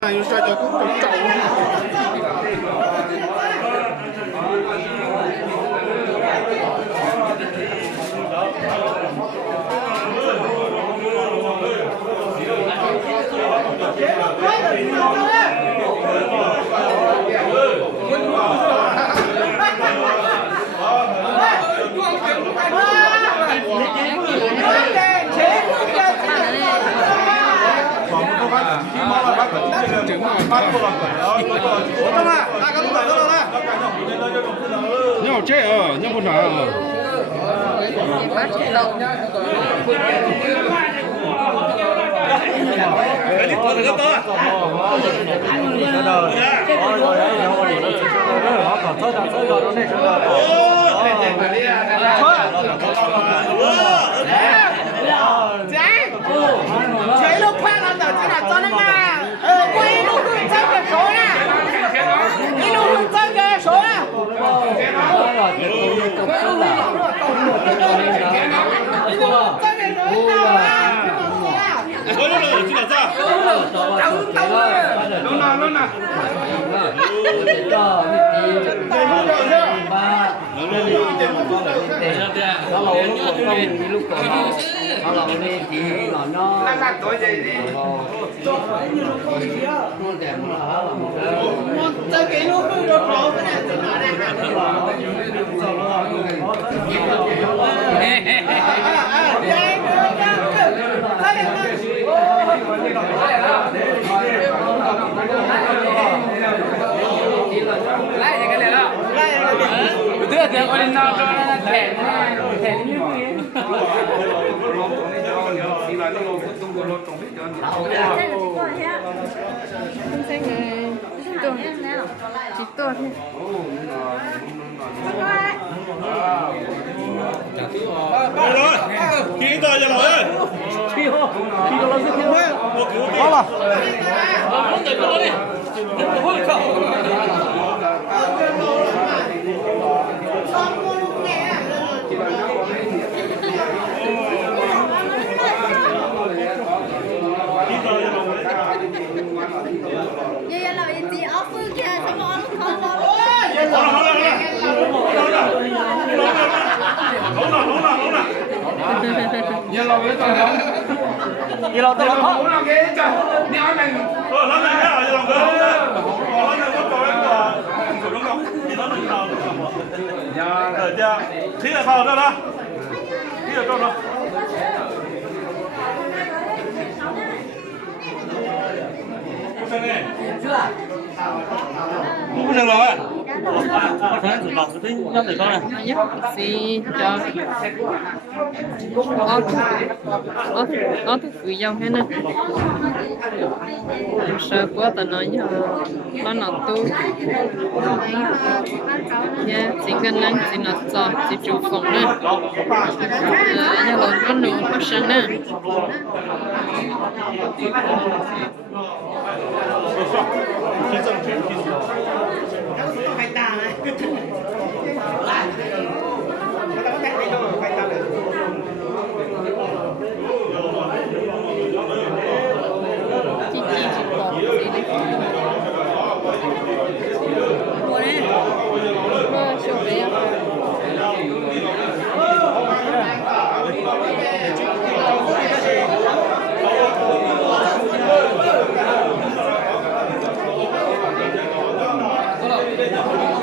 又晒到个照。nhau chết à, nhau con nào à? Bắt chạy lâu. Chế lúc khoan là chỉ là cho nên là quay lúc hướng dẫn cái số nè, đi lúc hướng dẫn cái số nè. Khi tôi giờ rồi. Khi tôi lên cái thế. Đó là. Vậy là bị chị ốc phương kia xong rồi không có. Giờ lâu với tôi không? Giờ lâu tôi không? Không làm cái chứ. Đi ăn mình. Rồi lắm này hả? Giờ lâu cơ. Còn lắm này có coi đó. Đúng không? Thì nó mình nào. Dạ. Rồi cha. Khi là sao đó đó? Khi là đâu đó? Cái này. Không được rồi. Lọc cái tính nhấp để con này. Xí cho có thức quý dòng hết nè sợ quá tao nói nhờ nó nào tu nha chỉ cần năng chỉ nó cho chỉ chủ phòng nè nhà lồng có nụ phát sinh nè Hãy subscribe cho kênh Ghiền Mì Gõ để không bỏ lỡ những video hấp dẫn.